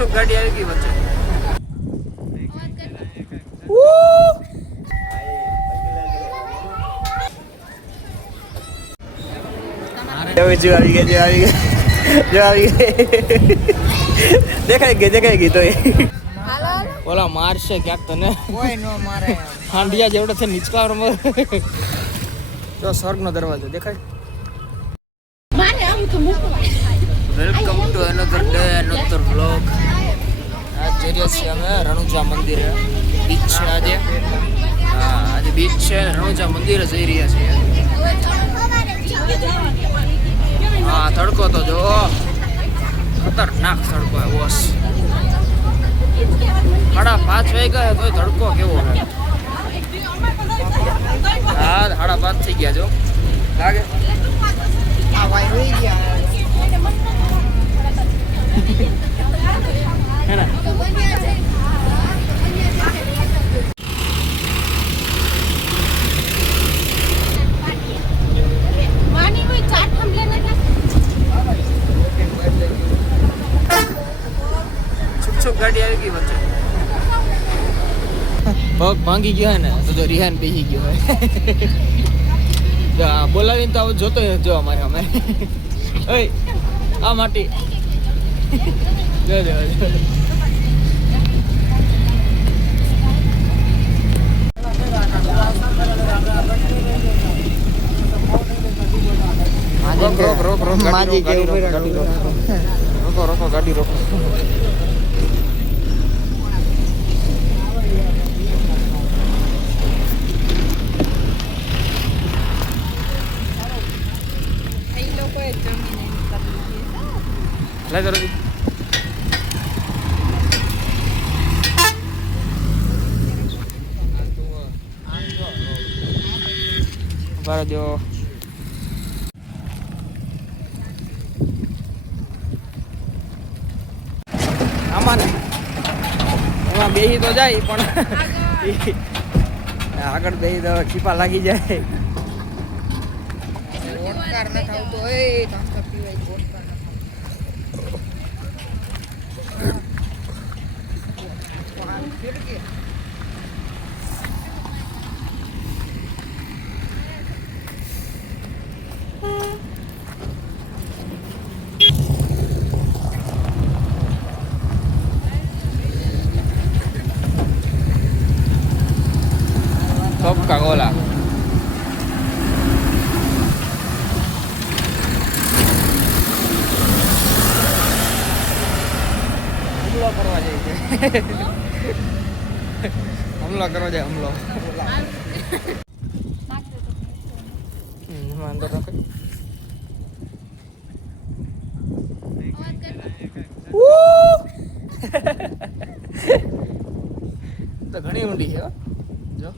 છુક ગાડી આવી ગઈ વચ્ચે. જો આવી ગઈ દેખાઈ ગઈ તો ઓલા મારશે ક્યાંક તને. કોઈ નો મારે. હાંડિયા જેવડો છે નીચકારો જો સ્વર્ગનો દરવાજો દેખાય. Welcome to another day another vlog. આજ જઈ રહ્યા છીએ અમે રણુજા મંદિરે. બીચ છે આજે. હા આજે બીચ છે, રણુજા મંદિરે જઈ રહ્યા છીએ. હા તડકો તો જો ખતરનાક તડકો હે બોસ. 5:30 વાગ્યા તોય તડકો કેવો હે. હા 5:30 થઈ ગયા જો લાગે. આ ભાઈ હોઈ ગયા હે ને. છુક ગાડી આવી ગઈ વચ્ચે. પગ ભાંગી ગયો ને તો રિહાન બેસી ગયો હોય. બોલાવીને તો જોતો જો અમારે અમે ઓય આ માટી જો રોકો ગાડી રોકો. લે જલ્દી. બાર દો. આમાં ને એમાં બેહી તો જાય પણ આગળ બેહી તો ચીપા લાગી જાય. ઓટકાર ન થાવતો એ કાંસા પીવાય ઓટકાર ન થાવ. ફિર કે Coca-Cola. हमला करवा जाए हमला. अंदर रखे. तो घनी ऊंडी है जो.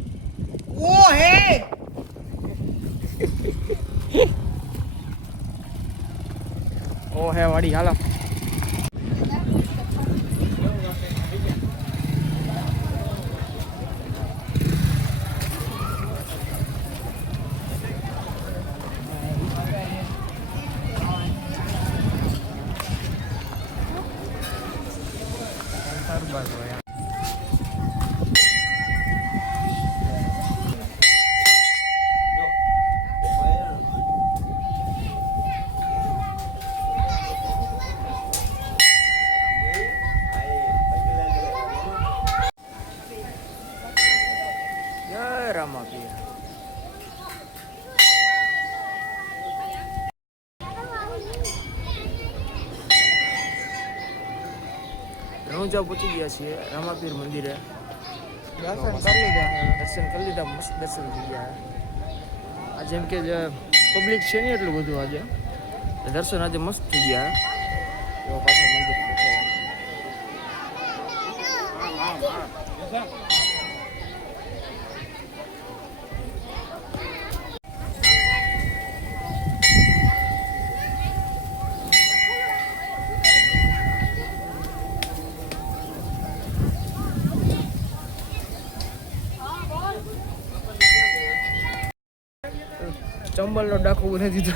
वो है ओ है वाड़ी हालो. રણુજા પહોંચી ગયા છીએ રામાપીર મંદિરે. દર્શન કરી લીધા મસ્ત દર્શન થઈ ગયા. આ જેમ કે પબ્લિક છે ને એટલું બધું આજે દર્શન આજે મસ્ત થઈ ગયા. પાછળ મંદિર ચંબલનો ડાકો નથી દીધો.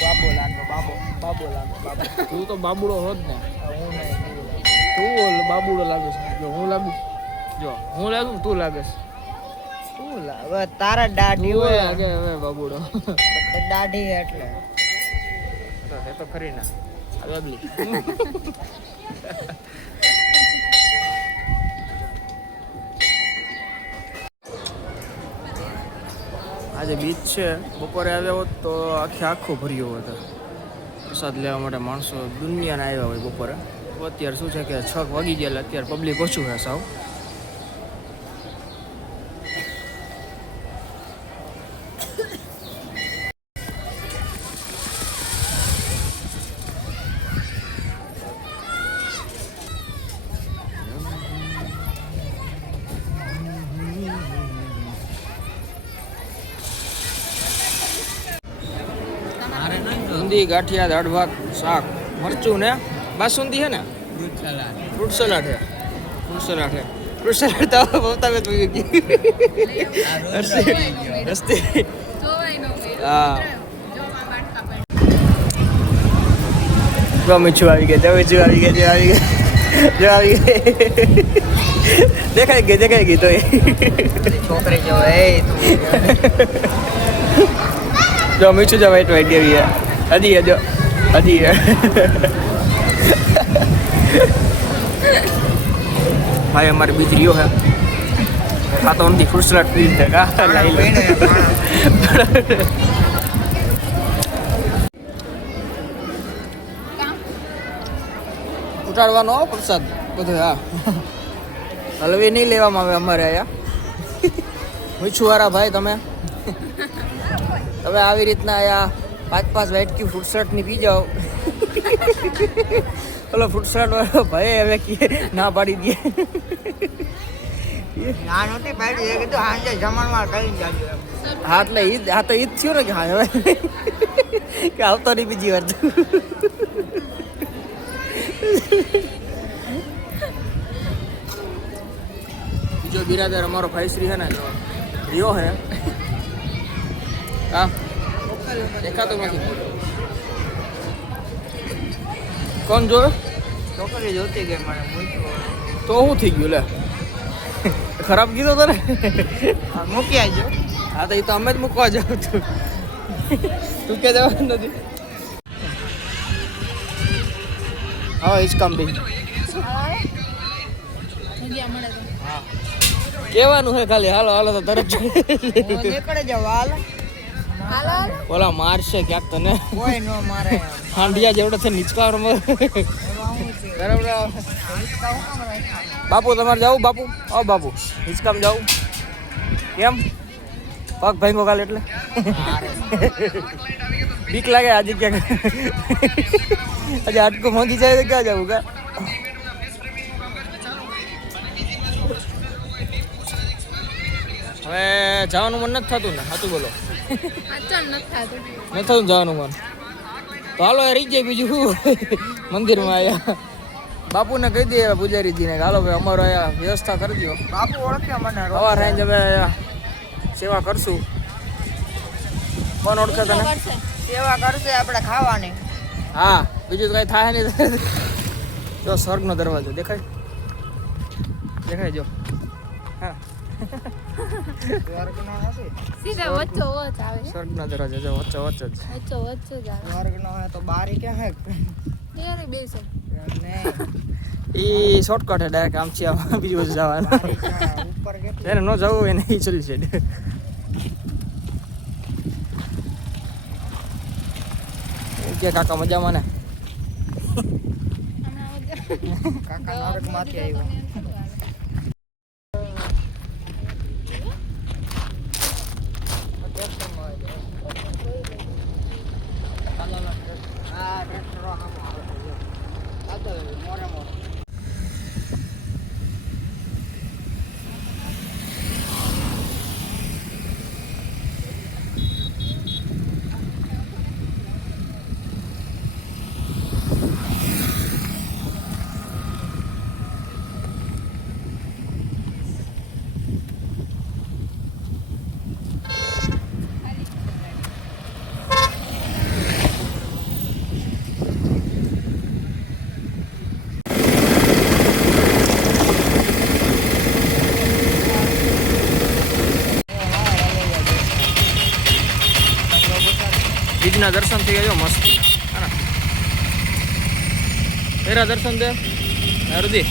બાબો લાગો બાબો. બાબુ લાગે બાબુ. તું તો બાબુડો હોત ને. હું નહીં તું બાબુડો લાગે છે. જો હું લાગુ, જો હું લાગુ તું લાગે છે. તું લાવે તારા દાઢી તું હોય લાગે હવે બાબુડો. દાઢી એટલે એ તો ખરી ના. હવે બલી. આજે બીચ છે. બપોરે આવ્યા હોત તો આખો ભર્યો હતો. પ્રસાદ લેવા માટે માણસો દુનિયાના આવ્યા હોય બપોરે. તો અત્યારે શું છે કે 6 વાગી ગયા, અત્યારે પબ્લિક ઓછું છે સાવ. બુંદી, ગાંઠિયા, દાળ ભાત, શાક, મરચું ને બાસુંદી હે ને, ફ્રૂટ સલાડ હે. ફ્રૂટ સલાડ હે. ફ્રૂટ સલાડ તો બતાવે તો રસ્તે. હા જો મીઠું આવી ગયા, જો મીઠું આવી ગયા, જો આવી ગયા. દેખાઈ ગઈ તો છોકરી જો એ જો મીઠું જો વાઈટ ગઈ હજી જો હજી ભાઈ અમારી બીજ રહ્યો હે ખાતો નથી. ફ્રૂટ સલાડ પી છે કા ઉટાડવાનો પ્રસાદ બધું. હા હલવી નહીં લેવામાં આવે અમારે અહીંયા. મીઠું વાળા ભાઈ તમે આવી રીતના અહીંયા 5 વાટકી ફ્રૂટ સલાડની પી જાઓ. ઓલો ફ્રૂટ સલાડ વાળો ભાઈ હવે ના પાડી દે. ના નહોતી પાડી એ કીધું સાંજે જમણવાર કરી જાજો. હા એટલે આ તો ઈદ થયું ને કે હા હવે કે આવતો નહીં બીજી વાર. બીજો બિરાદર અમારો ભાઈશ્રી છે ને રિયો હે. હા દેખાતો નથી. કોણ જોયો? છોકરી જોતી ગઈ મને તો શું થઈ ગયું લે? ખરાબ કીધો તો ને. મૂકી આવજો. હા તો એ તો અમે જ મૂકવા જાવ તું કે જવાનું નથી. હા હિચકામ બી કેવાનું છે ખાલી હાલો હાલો તો તરત નીકળે જાવ હાલ. ઓલા મારશે ક્યાંક તને. કોઈ નો મારે. હાંડિયા જેવડો છે નીચકા બાપુ તમારે જાવું? બાપુ આવો બાપુ હિચકામ જાવું કેમ? પગ ભાંગો કાલે એટલે બીક લાગે આજે ક્યાંક. આજે હાટકો મોંઘી જાય તો ક્યાં જવું કા? હવે જવાનું મન નથી થતું ને? સાચું બોલો. નથી થતું જવાનું મન તો હાલો રહી જાય. બીજું મંદિરમાં આવ્યા બાપુને કહી દે પૂજારીજીને હાલો ભાઈ અમારો અહીંયા વ્યવસ્થા કરી દો. બાપુ ઓળખે મને. સવાર સાંજ અમે સેવા કરશું. કોણ ઓળખે તને? સેવા કરશે આપણે ખાવાની. હા બીજું તો કઈ થાય નહીં. જો સ્વર્ગનો દરવાજો દેખાય દેખાય જો. હા સ્વર્ગનો નથી. સીધા વચ્ચો વચ આવે. સ્વર્ગનો દરવાજો જો વચ્ચે વચ્ચે જ. વચ્ચો વચ્ચો જ આવે. સ્વર્ગનો હોય તો બારી ક્યાં હે? યાર બેસો. એ શોર્ટકટ હે ડાયરેક્ટ આમથી આમ બીજું બધું જવાનું. ઉપર કે એને ન જવું એને એ ચલી છે. કે કાકા મજામાં ને? કાકા નરકમાંથી આવ્યા. બીજના દર્શન થઈ ગયા જો મસ્તીના હા તેરા દર્શન દે હરદી